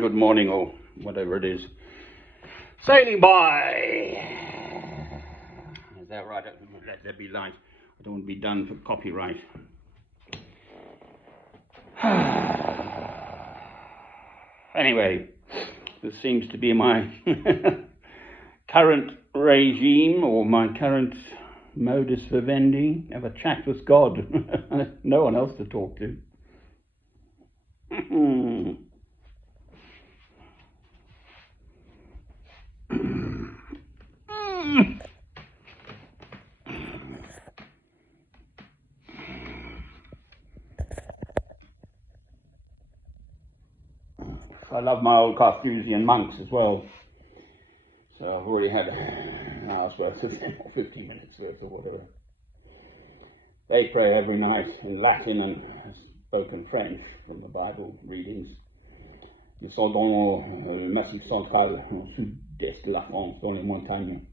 good morning, or whatever it is. Sailing by. Is that right? Let there be light. I don't want to be done for copyright. Anyway, this seems to be my current regime, or my current modus vivendi. Have a chat with God. No one else to talk to. I love my old Carthusian monks as well. So I've already had an hour's worth of them, or 50 minutes worth, or whatever. They pray every night in Latin and spoken French from the Bible readings. Ils sont dans le Massif central, au sud-est de la France, dans les montagnes.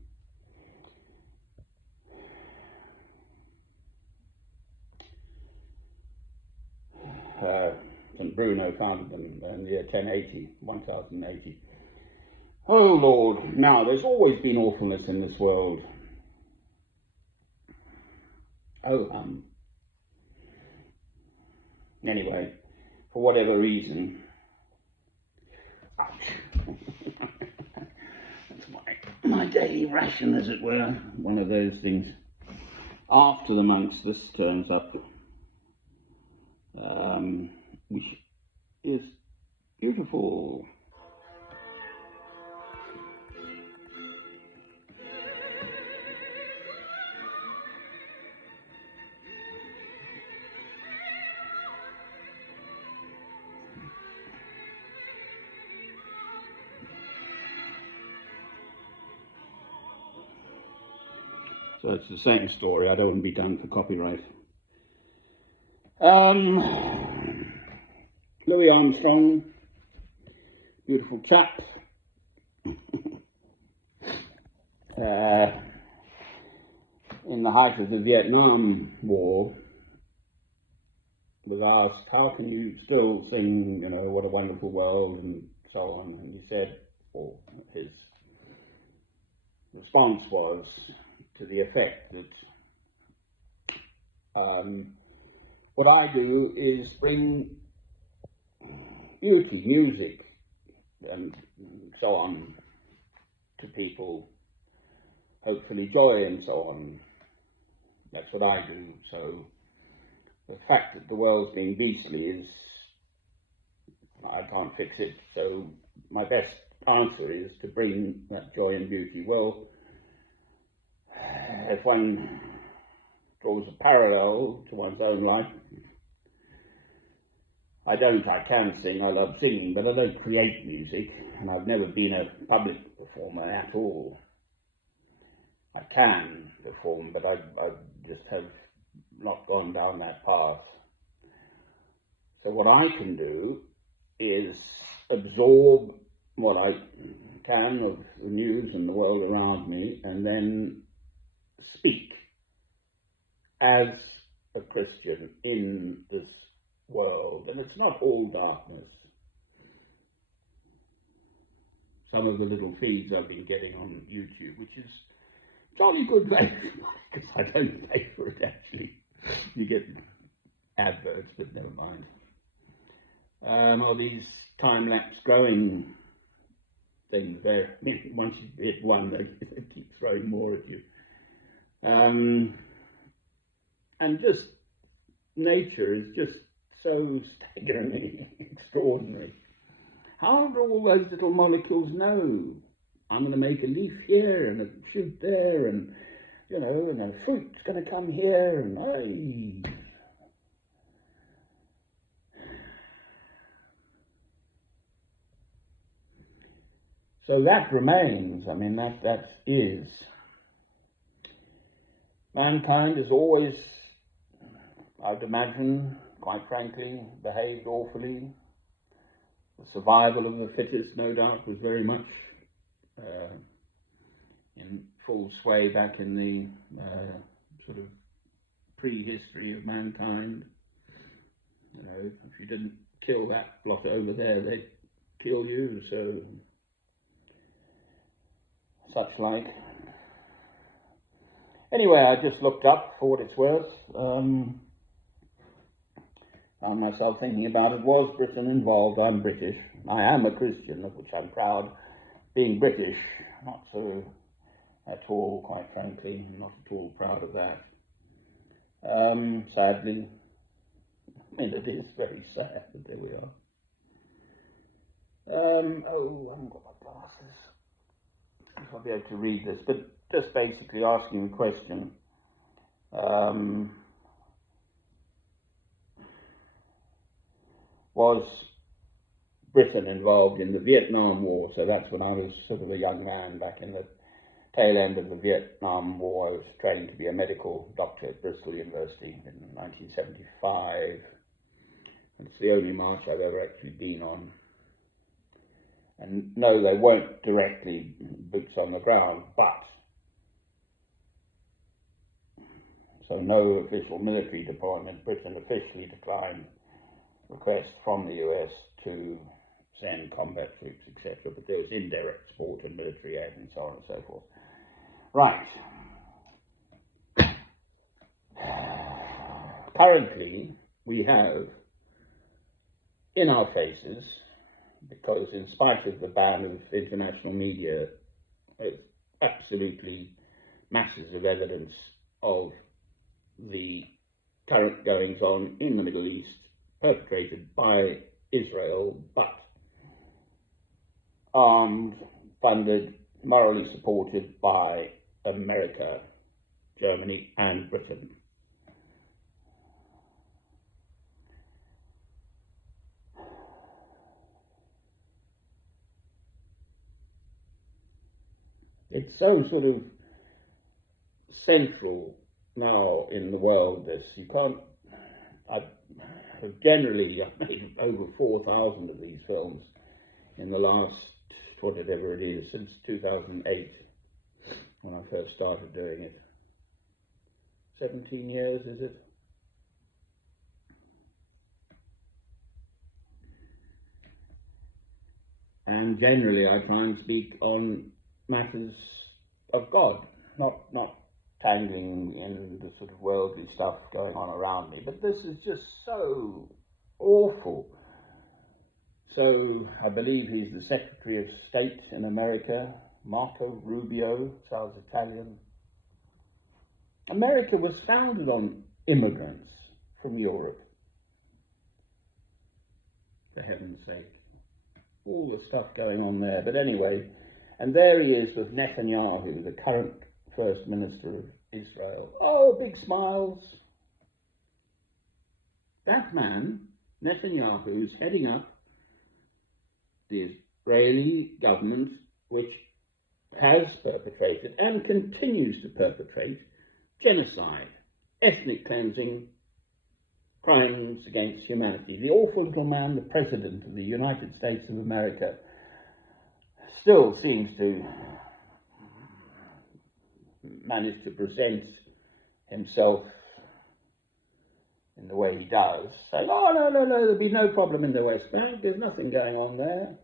St. Bruno founded them in the year 1080. Oh Lord, now there's always been awfulness in this world. Anyway, for whatever reason, that's my daily ration, as it were, one of those things. After the monks, this turns up, which is beautiful. So it's the same story. I don't want to be done for copyright. Louis Armstrong, beautiful chap. In the height of the Vietnam War, was asked, how can you still sing, what a wonderful world, and so on. And he said, or his response was to the effect that what I do is bring beauty, music, and so on to people, hopefully joy and so on. That's what I do. So the fact that the world's being beastly is, I can't fix it. So my best answer is to bring that joy and beauty. Well, if one draws a parallel to one's own life, I can sing, I love singing, but I don't create music, and I've never been a public performer at all. I can perform, but I just have not gone down that path. So what I can do is absorb what I can of the news and the world around me, and then speak as a Christian in this world. And it's not all darkness. Some of the little feeds I've been getting on YouTube, which is jolly good value, because I don't pay for it actually. You get adverts, but never mind. All these time-lapse growing things there. Once you hit one, they keep throwing more at you. And just nature is just so staggeringly extraordinary. How do all those little molecules know? I'm going to make a leaf here and a shoot there, and and a fruit's going to come here, and So that remains. That is. Mankind has always, I'd imagine, quite frankly, behaved awfully. The survival of the fittest, no doubt, was very much in full sway back in the sort of prehistory of mankind. If you didn't kill that lot over there, they'd kill you, so such like. Anyway, I just looked up for what it's worth. Found myself thinking about it. Was Britain involved? I'm British. I am a Christian, of which I'm proud. Being British, not so at all, quite frankly. I'm not at all proud of that. Sadly. I mean, it is very sad, but there we are. I haven't got my glasses. I'll be able to read this, but just basically asking the question. Was Britain involved in the Vietnam War? So that's when I was sort of a young man back in the tail end of the Vietnam War. I was training to be a medical doctor at Bristol University in 1975. It's the only march I've ever actually been on. And no, they weren't directly boots on the ground, but so no official military deployment. Britain officially declined requests from the US to send combat troops, etc. But there was indirect support and military aid and so on and so forth. Right. Currently, we have in our faces, because in spite of the ban of international media, it's absolutely masses of evidence of the current goings on in the Middle East perpetrated by Israel, but armed, funded, morally supported by America, Germany, and Britain. It's so sort of central now in the world, this. You can't. I've made over 4,000 of these films in the last, whatever it is, since 2008, when I first started doing it. 17 years, is it? And generally I try and speak on matters of God, not tangling in the sort of worldly stuff going on around me. But this is just so awful. So I believe he's the Secretary of State in America, Marco Rubio, sounds Italian. America was founded on immigrants from Europe, for heaven's sake. All the stuff going on there. But anyway, and there he is with Netanyahu, the current First Minister of Israel. Oh, big smiles. That man, Netanyahu, is heading up the Israeli government, which has perpetrated and continues to perpetrate genocide, ethnic cleansing, crimes against humanity. The awful little man, the President of the United States of America, still seems to manage to present himself in the way he does, saying, oh, no, there'll be no problem in the West Bank, there's nothing going on there.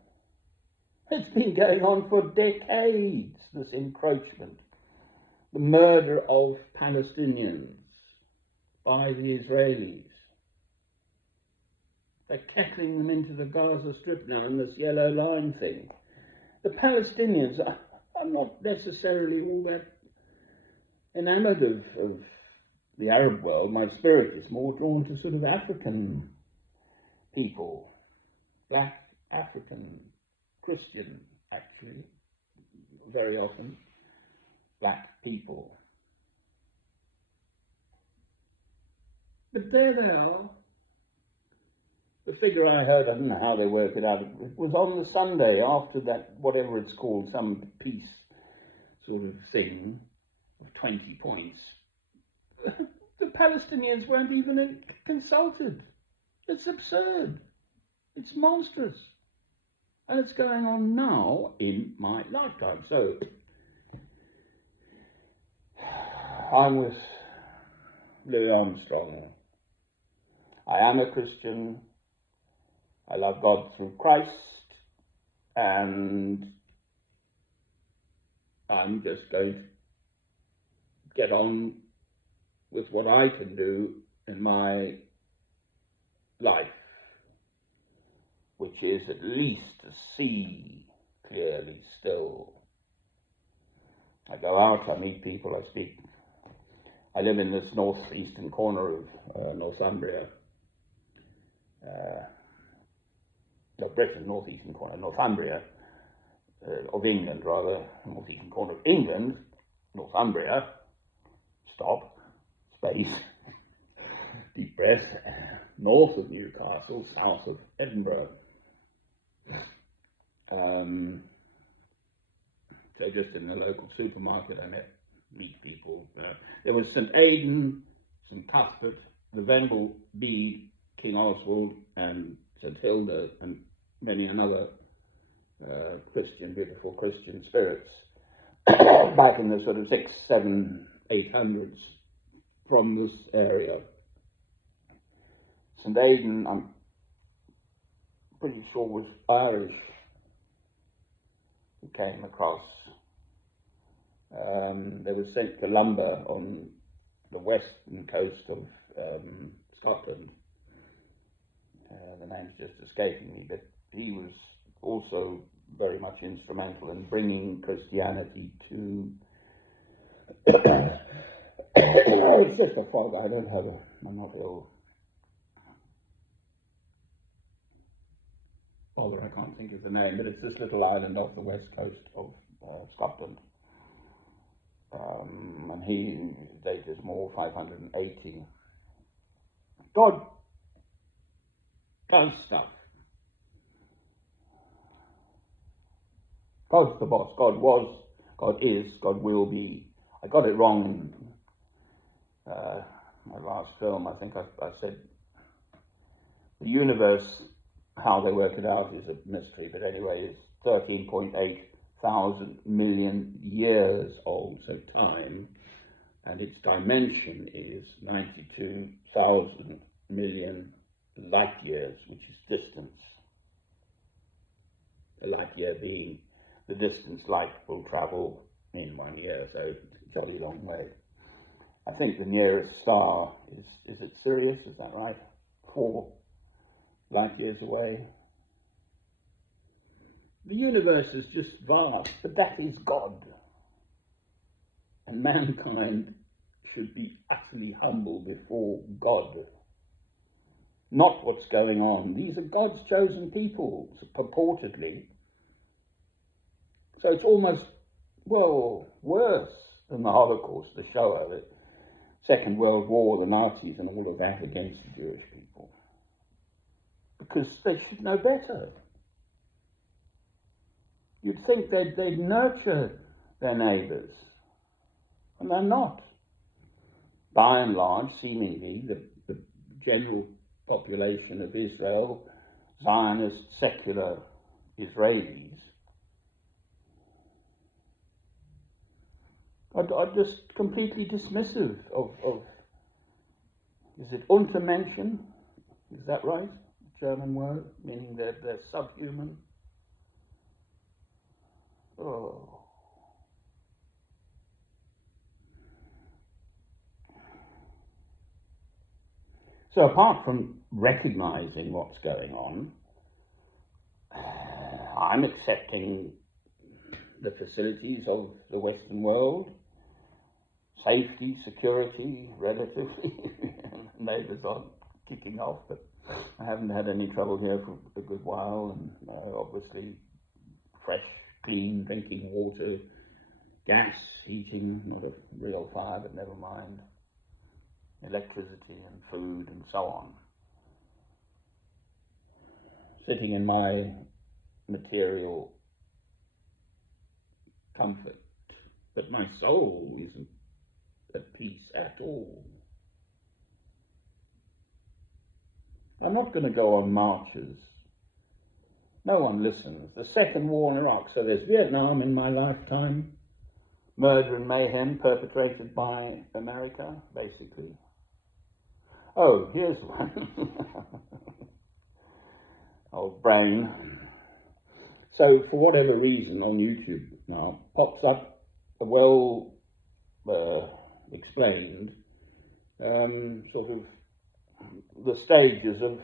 It's been going on for decades, this encroachment, the murder of Palestinians by the Israelis. They're kettling them into the Gaza Strip now in this yellow line thing. The Palestinians are not necessarily all that enamored of the Arab world. My spirit is more drawn to sort of African people, black African, Christian, actually, very often, black people. But there they are. The figure I heard, I don't know how they work it out, it was on the Sunday after that, whatever it's called, some peace sort of thing of 20 points. The Palestinians weren't even consulted. It's absurd. It's monstrous. And it's going on now in my lifetime. So, I'm with Louis Armstrong. I am a Christian. I love God through Christ. and I'm just going to get on with what I can do in my life, which is at least to see clearly still. I go out, I meet people, I speak. I live in this northeastern corner of Northumbria, Britain, northeastern corner, Northumbria, of England rather, northeastern corner of England, Northumbria, stop, space, deep breath, north of Newcastle, south of Edinburgh. So just in the local supermarket I meet people. There was St Aidan, St Cuthbert, the Venerable Bede, King Oswald and St Hilda and many another beautiful Christian spirits back in the sort of 600s, 700s, 800s from this area. St Aidan, I'm pretty sure was Irish, who came across. There was St Columba on the western coast of Scotland. The name's just escaping me, but he was also very much instrumental in bringing Christianity to. It's just a fog. I'm not ill. Bother, I can't think of the name, but it's this little island off the west coast of Scotland. And he date is more 580. God does stuff. God's the boss. God was, God is, God will be. I got it wrong in my last film. I think I said the universe, how they work it out is a mystery, but anyway, it's 13.8 thousand million years old, so time, and its dimension is 92,000 million light years, which is distance. A light year being the distance light will travel in 1 year, so it's a jolly long way. I think the nearest star is it Sirius, is that right? 4 light years away. The universe is just vast, but that is God. And mankind should be utterly humble before God. Not what's going on. These are God's chosen people, purportedly. So it's almost, well, worse than the Holocaust, the Shoah, the Second World War, the Nazis and all of that against the Jewish people. Because they should know better. You'd think they'd nurture their neighbours, and they're not. By and large, seemingly, the general population of Israel, Zionist, secular Israelis, are just completely dismissive of is it Untermenschen? Is that right? German word, meaning they're subhuman. Oh. So apart from recognizing what's going on, I'm accepting the facilities of the Western world, safety, security, relatively. Neighbours aren't kicking off, but I haven't had any trouble here for a good while, and obviously fresh, clean drinking water, gas, heating, not a real fire, but never mind, electricity and food and so on. Sitting in my material comfort, but my soul isn't at peace at all. I'm not going to go on marches. No one listens. The second war in Iraq, so there's Vietnam in my lifetime, murder and mayhem perpetrated by America, basically. Oh, here's one. Old brain. So for whatever reason on YouTube now pops up a well explained sort of the stages of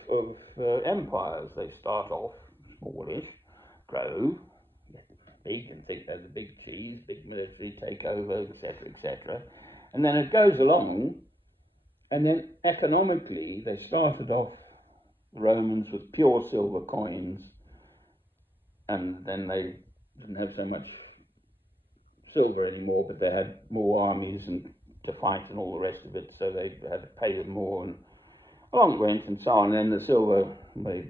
empires. They start off smallish, grow, get big and think they're the big cheese, big military takeover, etc. And then it goes along, and then economically they started off, the Romans, with pure silver coins, and then they didn't have so much silver anymore, but they had more armies and to fight and all the rest of it, so they had to pay them more, and along it went and so on. And then the silver, they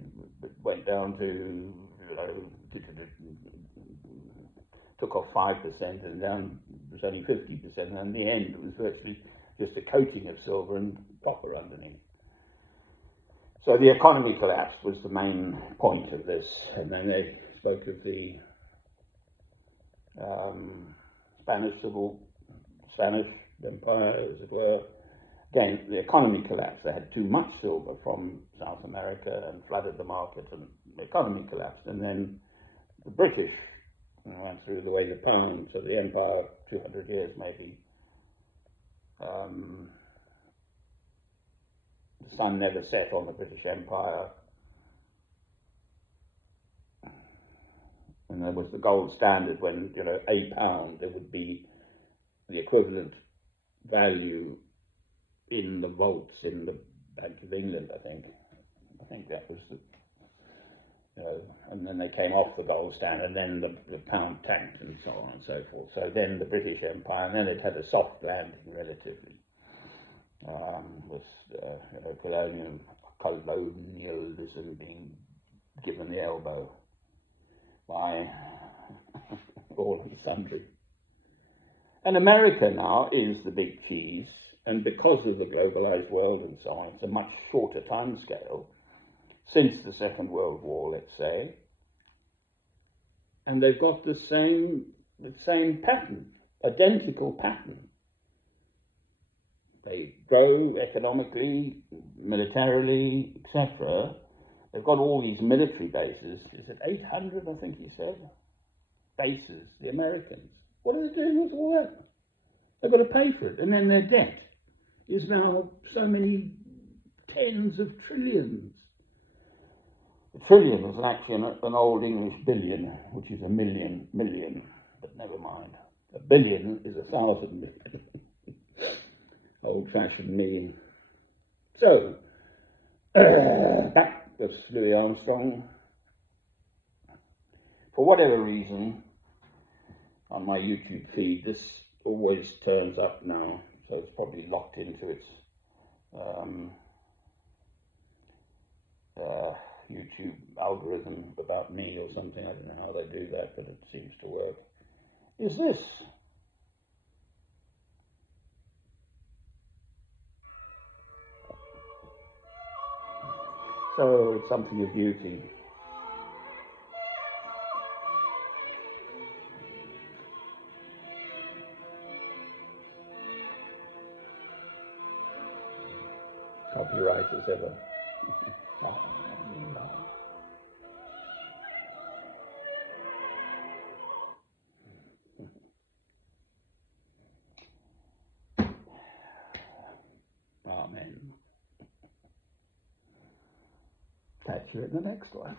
went down to, took off 5%, and down it was only 50%, and in the end it was virtually just a coating of silver and copper underneath. So the economy collapsed was the main point of this, and then they spoke of the Spanish Empire, as it were. Again, the economy collapsed. They had too much silver from South America and flooded the market, and the economy collapsed. And then the British went through the way the pound, so the empire, 200 years maybe. The sun never set on the British Empire. And there was the gold standard when, a pound, there would be the equivalent value in the vaults in the Bank of England, I think. I think that was the, and then they came off the gold standard, and then the pound tanked and so on and so forth. So then the British Empire, and then it had a soft landing relatively, with colonialism being given the elbow by all and sundry. And America now is the big cheese, and because of the globalized world and so on, it's a much shorter time scale since the Second World War, let's say, and they've got the same pattern, identical pattern. They grow economically, militarily, etc. They've got all these military bases. Is it 800, I think he said? Bases, the Americans. What are they doing with all that? They've got to pay for it. And then their debt is now so many tens of trillions. A trillion is actually an old English billion, which is a million, but never mind. A billion is 1,000 million. Old-fashioned me. So, back with Louis Armstrong. For whatever reason, on my YouTube feed, this always turns up now, so it's probably locked into its YouTube algorithm about me or something. I don't know how they do that, but it seems to work. Is this? So it's something of beauty. Copyright as ever. Amen. Catch you in the next one.